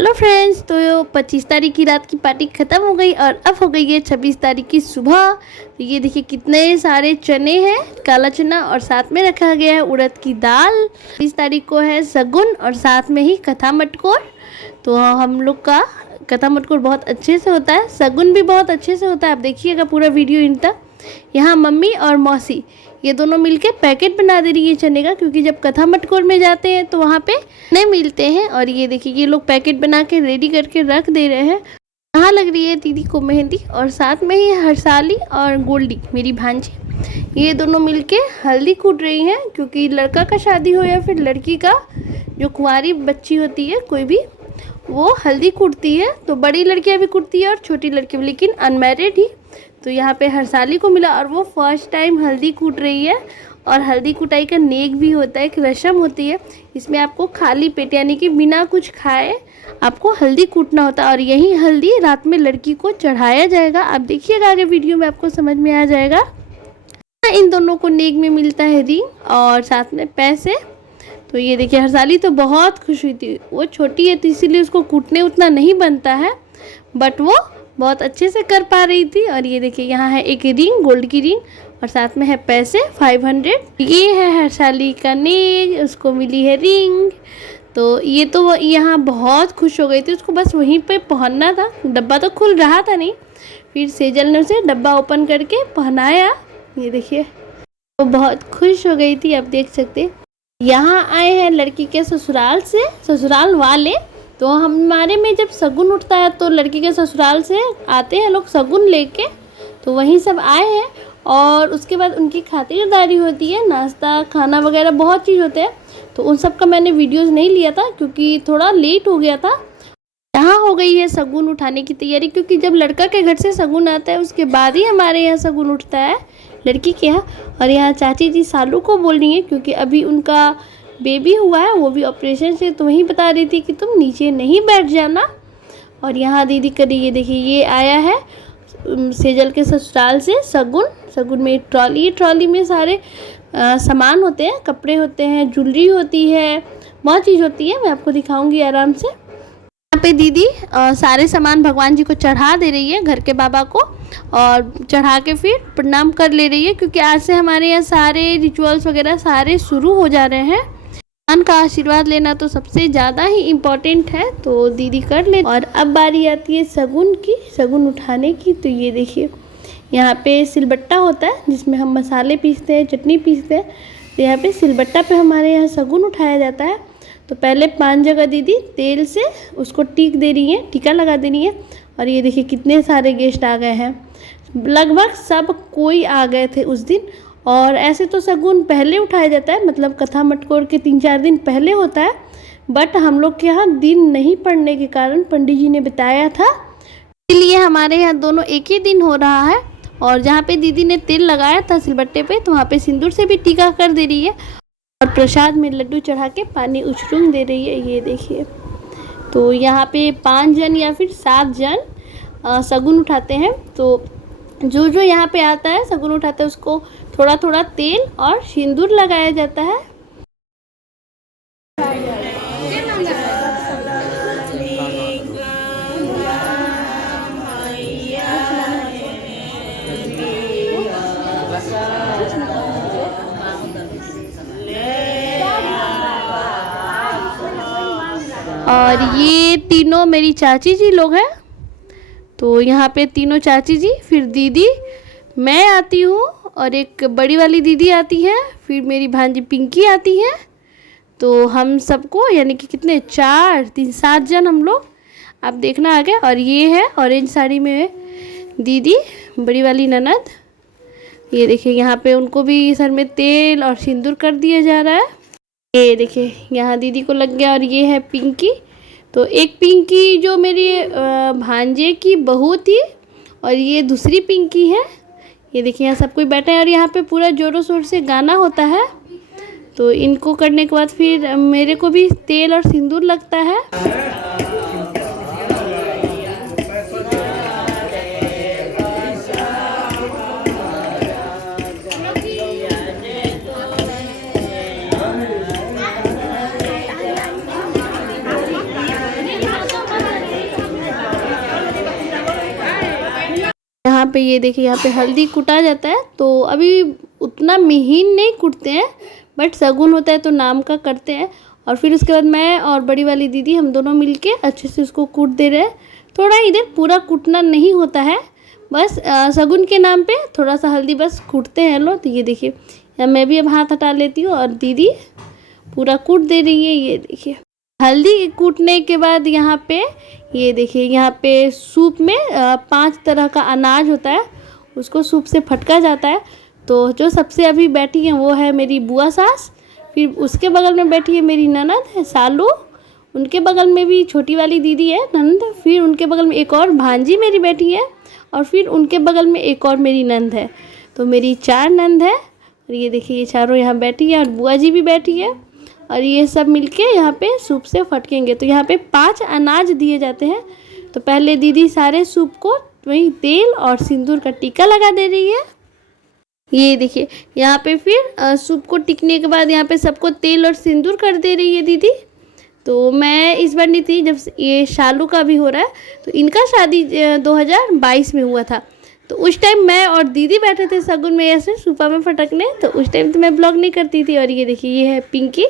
Hello friends, तो 25 तारीख की रात की पार्टी ख़त्म हो गई और अब हो गई है 26 तारीख की सुबह। तो ये देखिए कितने सारे चने हैं, काला चना, और साथ में रखा गया है उड़द की दाल। 20 तारीख को है शगुन और साथ में ही कथा मटकोर। तो हम लोग का कथा मटकोर बहुत अच्छे से होता है, शगुन भी बहुत अच्छे से होता है। आप देखिएगा पूरा वीडियो इन तक। यहाँ मम्मी और मौसी ये दोनों मिलके पैकेट बना दे रही है चने का, क्योंकि जब कथा मटकोर में जाते हैं तो वहाँ पे नहीं मिलते हैं। और ये देखिए ये लोग पैकेट बना के रेडी करके रख दे रहे हैं। यहाँ लग रही है दीदी को मेहंदी, और साथ में ही हर्षाली और गोल्डी मेरी भांजी, ये दोनों मिलके हल्दी कूट रही हैं। क्योंकि लड़का का शादी हो या फिर लड़की का, जो कुंवारी बच्ची होती है कोई भी, वो हल्दी कूटती है। तो बड़ी लड़कियाँ भी कूटती है और छोटी लड़की भी, लेकिन अनमैरिड ही। तो यहाँ पे हर्षाली को मिला और वो फर्स्ट टाइम हल्दी कूट रही है। और हल्दी कुटाई का नेक भी होता है, एक रस्म होती है। इसमें आपको खाली पेट यानी कि बिना कुछ खाए आपको हल्दी कूटना होता है। और यही हल्दी रात में लड़की को चढ़ाया जाएगा। आप देखिएगा आगे वीडियो में आपको समझ में आ जाएगा। इन दोनों को नेक में मिलता है रिंग और साथ में पैसे। तो ये देखिए हर्षाली तो बहुत खुश हुई थी। वो छोटी है तो इसीलिए उसको कूटने उतना नहीं बनता है, बट वो बहुत अच्छे से कर पा रही थी। और ये देखिए यहाँ है एक रिंग, गोल्ड की रिंग, और साथ में है पैसे 500। ये है हर्षाली का नेक, उसको मिली है रिंग। तो ये तो यहाँ बहुत खुश हो गई थी, उसको बस वहीं पे पहनना था। डब्बा तो खुल रहा था नहीं, फिर सेजल ने उसे डब्बा ओपन करके पहनाया। ये देखिए वो बहुत खुश हो गई थी। आप देख सकते यहाँ आए हैं लड़की के ससुराल से, ससुराल वाले। तो हमारे में जब शगुन उठता है तो लड़की के ससुराल से आते हैं लोग शगुन लेके। तो वहीं सब आए हैं और उसके बाद उनकी खातिरदारी होती है, नाश्ता खाना वगैरह बहुत चीज़ होते हैं। तो उन सब का मैंने वीडियोस नहीं लिया था क्योंकि थोड़ा लेट हो गया था। यहाँ हो गई है शगुन उठाने की तैयारी, क्योंकि जब लड़का के घर से शगुन आता है उसके बाद ही हमारे यहाँ शगुन उठता है लड़की के यहाँ। और यहाँ चाची जी सालू को बोल रही है क्योंकि अभी उनका बेबी हुआ है, वो भी ऑपरेशन से। तो वहीं बता रही थी कि तुम नीचे नहीं बैठ जाना। और यहाँ दीदी करी, ये देखिए ये आया है सेजल के ससुराल से शगुन। शगुन में ट्रॉली में सारे सामान होते हैं, कपड़े होते हैं, ज्वेलरी होती है, बहुत चीज़ होती है। मैं आपको दिखाऊंगी आराम से। यहाँ पे दीदी सारे सामान भगवान जी को चढ़ा दे रही है, घर के बाबा को, और चढ़ा के फिर प्रणाम कर ले रही है। क्योंकि आज से हमारे यहाँ सारे रिचुअल्स वगैरह सारे शुरू हो जा रहे हैं। भगवान का आशीर्वाद लेना तो सबसे ज़्यादा ही इम्पोर्टेंट है, तो दीदी कर ले। और अब बारी आती है शगुन की, शगुन उठाने की। तो ये देखिए यहाँ पे सिलबट्टा होता है जिसमें हम मसाले पीसते हैं, चटनी पीसते हैं। तो यहाँ पे सिलबट्टा पे हमारे यहाँ शगुन उठाया जाता है। तो पहले 5 जगह दीदी तेल से उसको टीक दे रही है, टीका लगा दे रही है। और ये देखिए कितने सारे गेस्ट आ गए हैं, लगभग सब कोई आ गए थे उस दिन। और ऐसे तो शगुन पहले उठाया जाता है, मतलब कथा मटकोर के 3-4 दिन पहले होता है। बट हम लोग के यहाँ दिन नहीं पड़ने के कारण पंडित जी ने बताया था, इसलिए हमारे यहाँ दोनों एक ही दिन हो रहा है। और जहाँ पे दीदी ने तेल लगाया था सिलबट्टे पे, तो वहाँ पे सिंदूर से भी टीका कर दे रही है। और प्रसाद में लड्डू चढ़ा के पानी उछरूंग दे रही है। ये देखिए तो यहाँ पे 5 जन या फिर 7 जन शगुन उठाते हैं। तो जो जो यहाँ पे आता है शगुन उठाता है उसको थोड़ा थोड़ा तेल और सिंदूर लगाया जाता है। और ये तीनों मेरी चाची जी लोग हैं। तो यहाँ पे तीनों चाची जी, फिर दीदी, मैं आती हूँ, और एक बड़ी वाली दीदी आती है, फिर मेरी भांजी पिंकी आती है। तो हम सबको यानी कि कितने 4-3-7 जन हम लोग, आप देखना आ गए। और ये है ऑरेंज साड़ी में दीदी, बड़ी वाली ननद। ये देखिए यहाँ पे उनको भी सर में तेल और सिंदूर कर दिया जा रहा है। ये देखिए यहाँ दीदी को लग गया। और ये है पिंकी। तो एक पिंकी जो मेरी भांजे की बहू थी, और ये दूसरी पिंकी है। ये देखिए यहाँ सब कोई बैठा है और यहाँ पे पूरा जोरों शोर से गाना होता है। तो इनको करने के बाद फिर मेरे को भी तेल और सिंदूर लगता है। यहाँ पे ये देखिए, यहाँ पे हल्दी कुटा जाता है। तो अभी उतना महीन नहीं कुटते हैं, बट शगुन होता है तो नाम का करते हैं। और फिर उसके बाद मैं और बड़ी वाली दीदी हम दोनों मिलके अच्छे से उसको कूट दे रहे हैं। थोड़ा इधर पूरा कूटना नहीं होता है, बस शगुन के नाम पे थोड़ा सा हल्दी बस कूटते हैं लोग। तो ये देखिए, या मैं भी अब हाथ हटा लेती हूँ और दीदी पूरा कूट दे रही है। ये देखिए, हल्दी कूटने के बाद यहाँ पे ये देखिए, यहाँ पे सूप में 5 तरह का अनाज होता है, उसको सूप से फटका जाता है। तो जो सबसे अभी बैठी है वो है मेरी बुआ सास, फिर उसके बगल में बैठी है मेरी ननद है सालू, उनके बगल में भी छोटी वाली दीदी है नंद, फिर उनके बगल में एक और भांजी मेरी बैठी है, और फिर उनके बगल में एक और मेरी नंद है। तो मेरी 4 नंद है। और ये देखिए, ये चारों यहाँ बैठी है और बुआ जी भी बैठी है, और ये सब मिलके यहाँ पे सूप से फटकेंगे। तो यहाँ पे 5 अनाज दिए जाते हैं। तो पहले दीदी सारे सूप को वही तेल और सिंदूर का टीका लगा दे रही है। ये देखिए, यहाँ पे फिर सूप को टिकने के बाद यहाँ पे सबको तेल और सिंदूर कर दे रही है दीदी। तो मैं इस बार नहीं थी, जब ये शालू का भी हो रहा है, तो इनका शादी 2022 में हुआ था। तो उस टाइम मैं और दीदी बैठे थे शगुन में ऐसे सूपा में फटकने, तो उस टाइम तो मैं ब्लॉग नहीं करती थी। और ये देखिए, ये है पिंकी।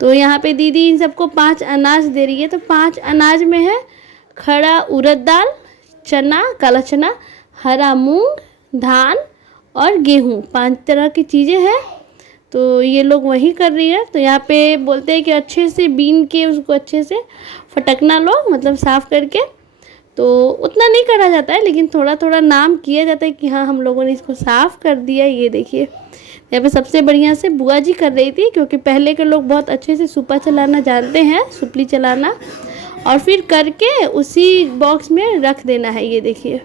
तो यहाँ पे दीदी इन सबको 5 अनाज दे रही है। तो 5 अनाज में है खड़ा उड़द दाल, चना, काला चना, हरा मूंग, धान और गेहूँ, 5 तरह की चीज़ें हैं। तो ये लोग वही कर रही है। तो यहाँ पे बोलते हैं कि अच्छे से बीन के उसको अच्छे से फटकना लो, मतलब साफ़ करके। तो उतना नहीं करा जाता है, लेकिन थोड़ा थोड़ा नाम किया जाता है कि हाँ हम लोगों ने इसको साफ़ कर दिया। ये देखिए, यहाँ पे सबसे बढ़िया से बुआ जी कर रही थी, क्योंकि पहले के लोग बहुत अच्छे से सुपा चलाना जानते हैं, सुपली चलाना, और फिर करके उसी बॉक्स में रख देना है। ये देखिए,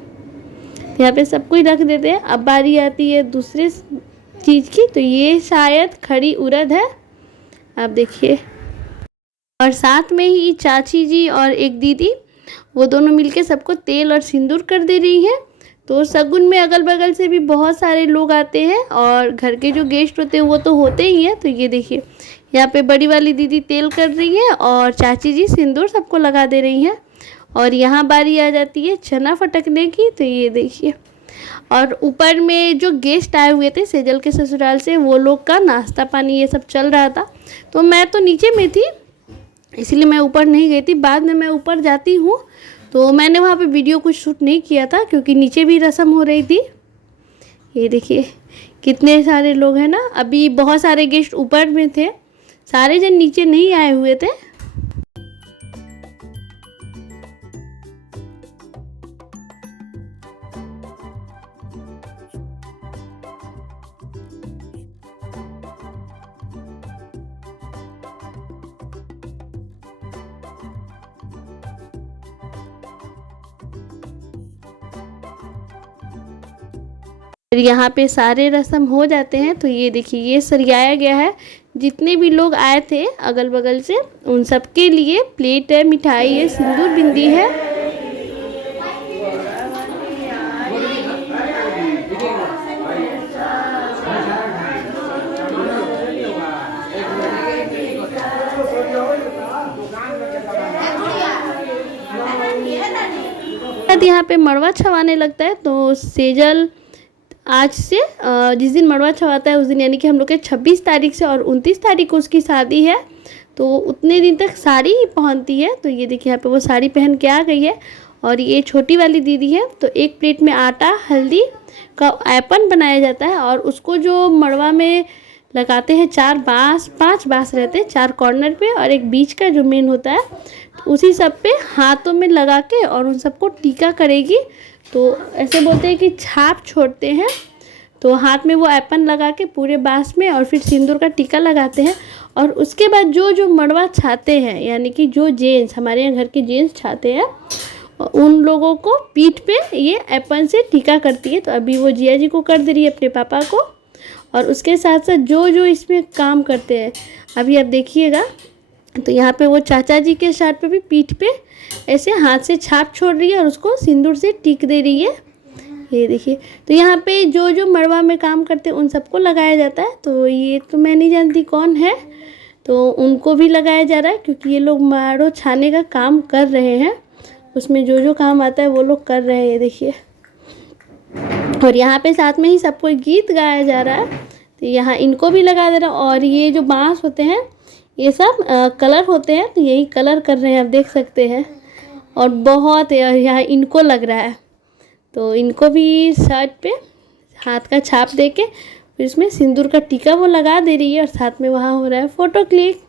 यहाँ पे सब कुछ रख देते हैं। अब बारी आती है दूसरे चीज़ की। तो ये शायद खड़ी उड़द है, आप देखिए। और साथ में ही चाची जी और एक दीदी, वो दोनों मिलके सबको तेल और सिंदूर कर दे रही हैं। तो शगुन में अगल बगल से भी बहुत सारे लोग आते हैं, और घर के जो गेस्ट होते हैं वो तो होते ही हैं। तो ये देखिए, यहाँ पे बड़ी वाली दीदी तेल कर रही है और चाची जी सिंदूर सबको लगा दे रही हैं। और यहाँ बारी आ जाती है चना फटकने की। तो ये देखिए, और ऊपर में जो गेस्ट आए हुए थे सेजल के ससुराल से, वो लोग का नाश्ता पानी ये सब चल रहा था। तो मैं तो नीचे में थी, इसलिए मैं ऊपर नहीं गई थी। बाद में मैं ऊपर जाती हूँ, तो मैंने वहाँ पे वीडियो कुछ शूट नहीं किया था, क्योंकि नीचे भी रस्म हो रही थी। ये देखिए, कितने सारे लोग हैं ना। अभी बहुत सारे गेस्ट ऊपर में थे, सारे जन नीचे नहीं आए हुए थे। यहाँ पे सारे रस्म हो जाते हैं। तो ये देखिए, ये सरियाया गया है। जितने भी लोग आए थे अगल बगल से, उन सब के लिए प्लेट है, मिठाई है, सिंदूर बिंदी है। यहाँ पे मड़वा छवाने लगता है। तो सेजल आज से जिस दिन मड़वा छवाता है उस दिन, यानी कि हम लोग के 26 तारीख से और 29 तारीख को उसकी शादी है। तो उतने दिन तक साड़ी ही पहनती है। तो ये देखिए, यहाँ पे वो साड़ी पहन के आ गई है। और ये छोटी वाली दीदी है। तो एक प्लेट में आटा हल्दी का ऐपन बनाया जाता है, और उसको जो मड़वा में लगाते हैं 5 बाँस रहते हैं 4 कॉर्नर पे, और एक बीच का जो मेन होता है, तो उसी सब पे हाथों में लगा के और उन सबको टीका करेगी। तो ऐसे बोलते हैं कि छाप छोड़ते हैं। तो हाथ में वो ऐपन लगा के पूरे बाँस में, और फिर सिंदूर का टीका लगाते हैं। और उसके बाद जो मड़वा छाते हैं, यानी कि जो जेंट्स हमारे यहाँ घर के जेंट्स छाते हैं, उन लोगों को पीठ पे ये ऐपन से टीका करती है। तो अभी वो जिया जी को कर दे रही है, अपने पापा को। और उसके साथ साथ जो इसमें काम करते हैं, अभी आप देखिएगा। तो यहाँ पे वो चाचा जी के शर्ट पे भी पीठ पे ऐसे हाथ से छाप छोड़ रही है, और उसको सिंदूर से टीक दे रही है। ये देखिए, तो यहाँ पे जो मड़वा में काम करते हैं उन सबको लगाया जाता है। तो ये तो मैं नहीं जानती कौन है, तो उनको भी लगाया जा रहा है, क्योंकि ये लोग माड़ो छाने का काम कर रहे हैं। उसमें जो काम आता है वो लोग कर रहे हैं। ये देखिए, और यहाँ पे साथ में ही सबको गीत गाया जा रहा है, तो यहाँ इनको भी लगा दे रहा है। और ये जो बांस होते हैं ये सब कलर होते हैं, तो यही कलर कर रहे हैं, आप देख सकते हैं। और बहुत यहाँ इनको लग रहा है, तो इनको भी शर्ट पे हाथ का छाप दे के फिर इसमें सिंदूर का टीका वो लगा दे रही है, और साथ में वहाँ हो रहा है फ़ोटो क्लिक।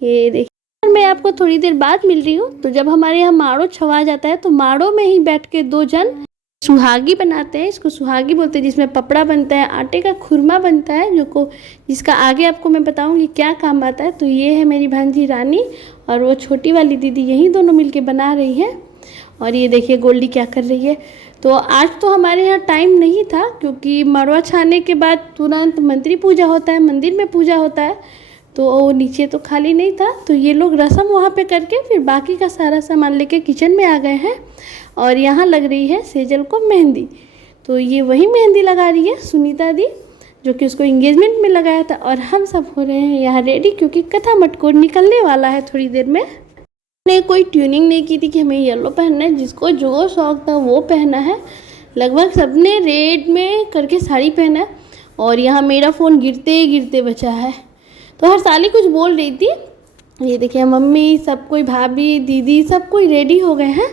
ये देखिए, मैं आपको थोड़ी देर बाद मिल रही हूँ। तो जब हमारे यहाँ माड़ो छवा जाता है तो माड़ो में ही बैठ के दो जन सुहागी बनाते हैं, इसको सुहागी बोलते हैं, जिसमें पपड़ा बनता है, आटे का खुरमा बनता है, जिसका आगे आपको मैं बताऊंगी क्या काम आता है। तो ये है मेरी भांजी रानी और वो छोटी वाली दीदी, यही दोनों मिलके बना रही हैं। और ये देखिए गोल्डी क्या कर रही है। तो आज तो हमारे यहाँ टाइम नहीं था, क्योंकि मड़वा छाने के बाद तुरंत मंत्री पूजा होता है, मंदिर में पूजा होता है, तो नीचे तो खाली नहीं था। तो ये लोग रस्म वहाँ पे करके फिर बाकी का सारा सामान लेके किचन में आ गए हैं। और यहाँ लग रही है सेजल को मेहंदी, तो ये वही मेहंदी लगा रही है सुनीता दी, जो कि उसको इंगेजमेंट में लगाया था। और हम सब हो रहे हैं यहाँ रेडी, क्योंकि कथा मटकोर निकलने वाला है थोड़ी देर में। ने कोई ट्यूनिंग नहीं की थी कि हमें येलो पहनना है, जिसको जो शौक था वो पहना है। लगभग सबने रेड में करके साड़ी पहना है। और यहाँ मेरा फ़ोन गिरते गिरते बचा है, तो हर साली कुछ बोल रही थी। ये देखिए मम्मी, सब कोई, भाभी, दीदी, सब कोई रेडी हो गए हैं।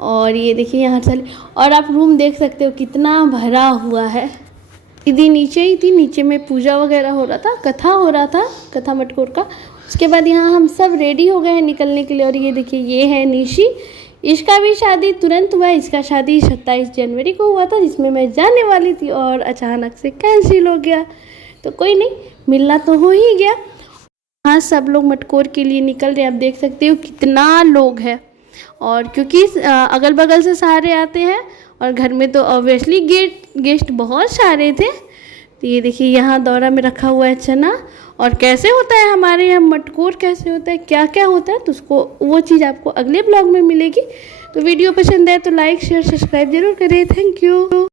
और ये देखिए यहाँ साली, और आप रूम देख सकते हो कितना भरा हुआ है। दीदी नीचे ही थी, नीचे में पूजा वगैरह हो रहा था, कथा हो रहा था, कथा मटकोर का। उसके बाद यहाँ हम सब रेडी हो गए हैं निकलने के लिए। और ये देखिए ये है निशी, इसका भी शादी तुरंत हुआ। इसका शादी 27 जनवरी को हुआ था, जिसमें मैं जाने वाली थी और अचानक से कैंसिल हो गया। तो कोई नहीं, मिलना तो हो ही गया। हाँ, सब लोग मटकोर के लिए निकल रहे हैं, आप देख सकते हो कितना लोग है। और क्योंकि अगल बगल से सारे आते हैं, और घर में तो ऑब्वियसली गेस्ट बहुत सारे थे। तो ये देखिए यहाँ दौरा में रखा हुआ है चना। और कैसे होता है हमारे यहाँ मटकोर, कैसे होता है, क्या क्या होता है, तो उसको वो चीज़ आपको अगले ब्लॉग में मिलेगी। तो वीडियो पसंद है तो लाइक शेयर सब्सक्राइब जरूर करें। Thank you.